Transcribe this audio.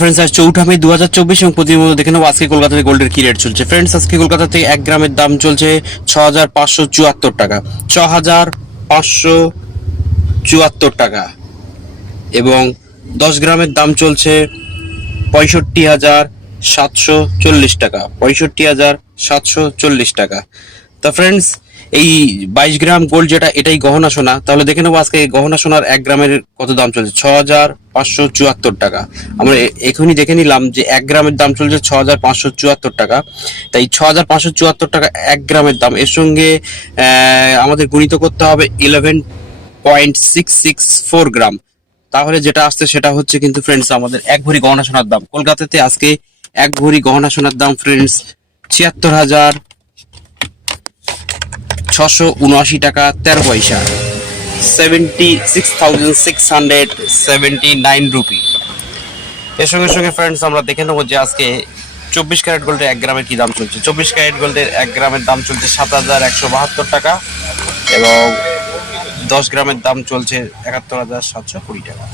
Friends, আজ 4 মে 2024 এবং প্রতিদিনের মতো দেখে নেবো আজকে কলকাতাতে গোল্ডের কি রেট চলছে। ফ্রেন্ডস, আজকে কলকাতাতে 1 গ্রামের দাম চলছে 6574 টাকা, 6574 টাকা, এবং 10 গ্রামের দাম চলছে 65,740 টাকা, 65,740 টাকা। তা ফ্রেন্ডস, এই 22 গ্রাম গোল্ড যেটা, এটাই গহনা সোনা। তাহলে দেখে নেবো আজকে গহনা সোনার 1 গ্রামের কত দাম চলছে। 6574 টাকা। আমরা এখনই দেখে নিলাম যে 1 গ্রামের দাম চলছে 6574 টাকা। তাই 6574 টাকা 1 গ্রামের দাম, এর সঙ্গে আমাদের গুণিত করতে হবে 11.664 গ্রাম। তাহলে যেটা আসছে সেটা হচ্ছে কিন্তু ফ্রেন্ডস আমাদের 1 ভরি গহনা সোনার দাম। কলকাতাতে আজকে 1 ভরি গহনা সোনার দাম ফ্রেন্ডস 76,679 টাকা 13 পয়সা, 76,679 রুপি। এর সঙ্গে সঙ্গে ফ্রেন্ডস আমরা দেখে নেবো যে আজকে 24 ক্যারেট গোল্ডের 1 গ্রামের কি দাম চলছে। 24 ক্যারেট গোল্ডের 1 গ্রামের দাম চলছে 7,172 টাকা, এবং 10 গ্রামের দাম চলছে 71,720 টাকা।